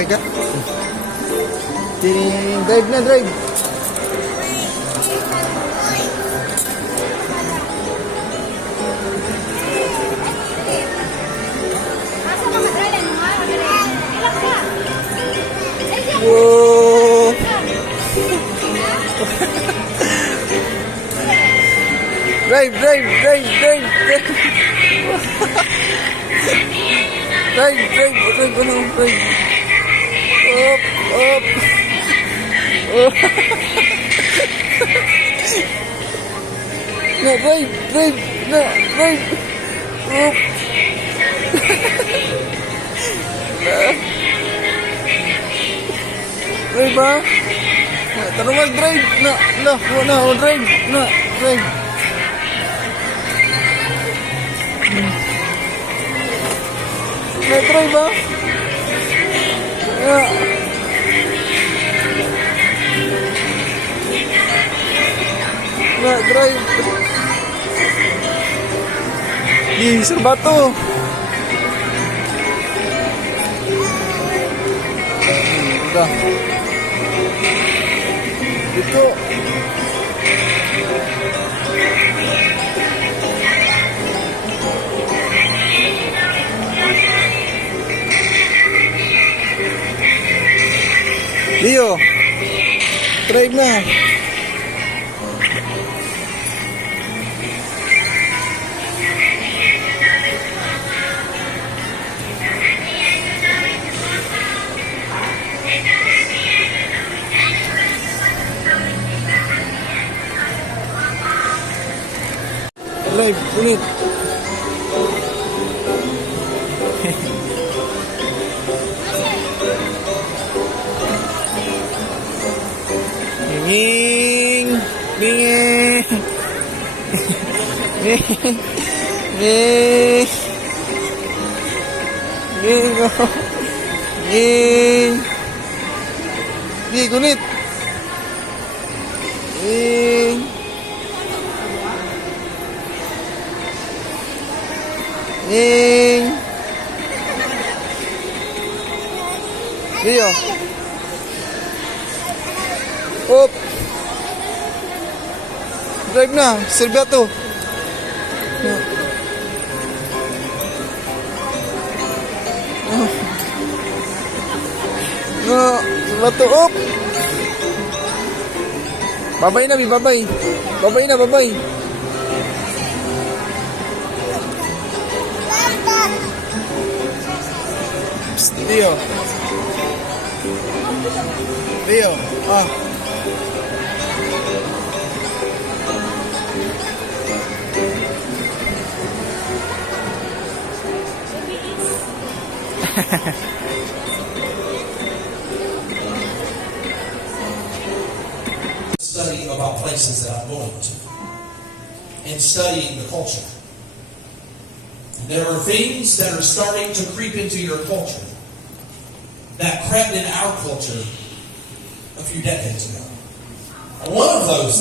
Okay ka? Drive na, drive. Whoa. Drive. Drive. Up. No, drive. No, drive. Up. Drive ba? Tanong mag-drive. No, drive. No, drive. Drive ba? Drive. Serba to. Udah. Itu. Leo, drive na. Drive, ulit. Binging. Gunit. Leo. Up. Drive na, serba to. No, serba to. Up. Babay na, babay. Psst, Leo. Studying about places that I'm going to and studying the culture. There are things that are starting to creep into your culture that crept in our culture a few decades ago. One of those